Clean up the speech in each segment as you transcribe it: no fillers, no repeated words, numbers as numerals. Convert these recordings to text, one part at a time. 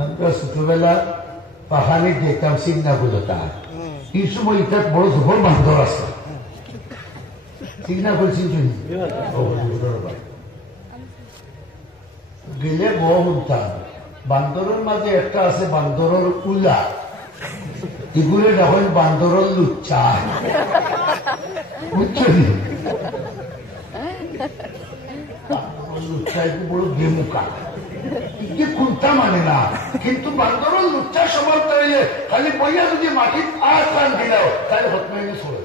আমরা ছোটবেলা পাহাড়ে যেতাম সিগনা বলতা এই সময় এটা বড় জবর বান্দর আছে সিগনা বলছি গেলে বউ শুনতাম বান্দরের মাঝে একটা আছে বান্দরের উলা এগুলো যখন বান্দরের লুচ্চা বুঝছো লুচ্চা একটু বড় গেমুকা খুলতা মানে না কিন্তু বান্দরের লুচ্চা সমান তাইলে খালি বইয়া যদি মাটির আর প্রাণ দিলাও তাহলে হতমাইনি ছোড়ে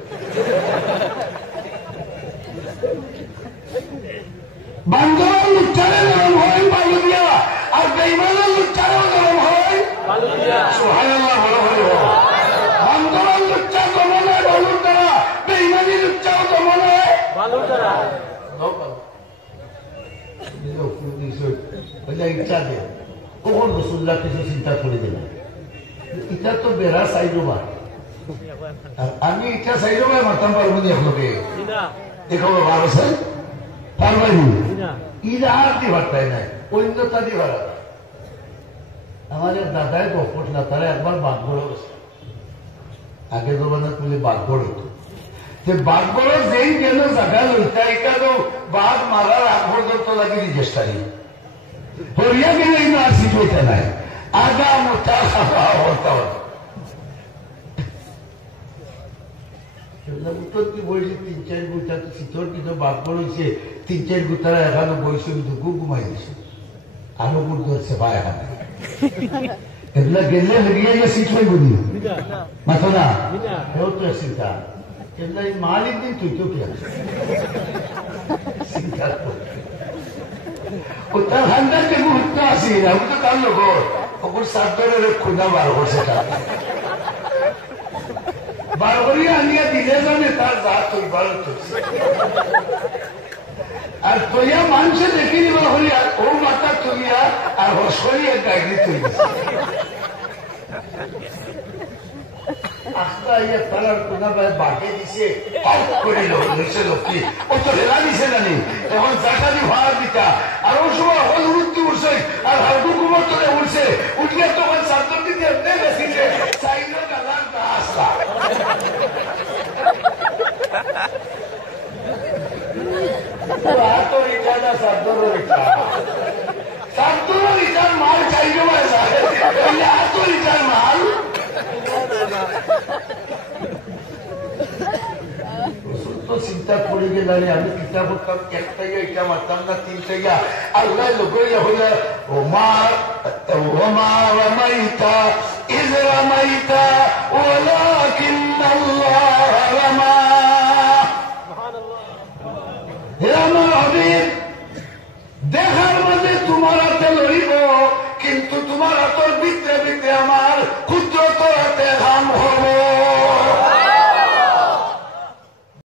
বান্দরের লুচ্চারে নরম হয় বালু দিয়া আর বেইমানের লুচ্চারেও নরম হয় সুবহানাল্লাহ বড় হল বান্দরের লুচ্চা দমন হয় বালুর দ্বারা বেইমানি লুচ্চাও দমন হয় বালুর দ্বারা ইচ্ছা দে কখন রসুল্লাহ কিছু চিন্তা করে দিলাম এটা তো বেড়া চাইরোবা আর আমি এটা চাইরোবাই মারতাম পারবো নি আপনাকে দেখো ভাব আছে পারবাই ইরা আর দি ভারতাই নাই অন্যতা দি ভাড়া আমার দাদায় বকট না তারা একবার বাঘবড় গেছে আগে জমানা তুলে বাঘবড় হতো বাঘবড় যেই গেল জায়গা লইতা এটা তো বাঘ মারার আগ পর্যন্ত লাগে রেজিস্টারি হরিয়া গেলে আর সিটুয়েটা নাই আগা মোটা খাওয়া হতা হতো উত্তর কি বলছে 3-4 গুটা তো শীতর কিছু বাঘবড় হয়েছে 3-4 গুতারা এখানে বসে দুপুর ঘুমাই দিছে আরো গুড় ধরছে বা এখানে এগুলা গেলে হরিয়া গিয়ে সিট হয়ে বলি মাথো না কেউ তো চিন্তা এগুলা মালিক দিন তুই কেউ কি আছে চিন্তা তার হান্ডার যে মুহূর্ত আসি না ওটা তার লোক ওপর সাতজনের খুদা বার করছে বার করিয়া আনিয়া দিলে জানে তার জাত তুই বার আর তৈয়া মানুষে দেখে নিবা হরিয়া ও মাথা তুলিয়া আর হসরিয়া গাইডি তুই আস্তা ইয়া তালার কোনা ভাই বাটে দিছে আউট করে নিচে লোকটি ও তো হেলা দিছে জানি এখন জায়গা দিয়ে ভাড়া দিতা আর ওই সময় হল উঠতে উঠছে আর হালকু কুমার তোলে উঠছে উঠলে তখন সাতজন দিতে এমনি বেশিছে চাইলে গালার আসলা তো রিচার্জ সাতজন রিচার্জ সাতজন রিচার্জ মাল চাইলে তো রিচার্জ মাল চিন্তা করে গেলে আমি কিতাব করতাম একটাই এটা মারতাম না 3টাইয়া আল্লাহ লোকইয়া হইলে ওমা রামাইতা ইয রামাইতা ওয়ালাকিন্নাল্লাহ রামা হে আমার হাবিব দেখার মাঝে তোমার হাতে লড়িব কিন্তু তোমার হাতে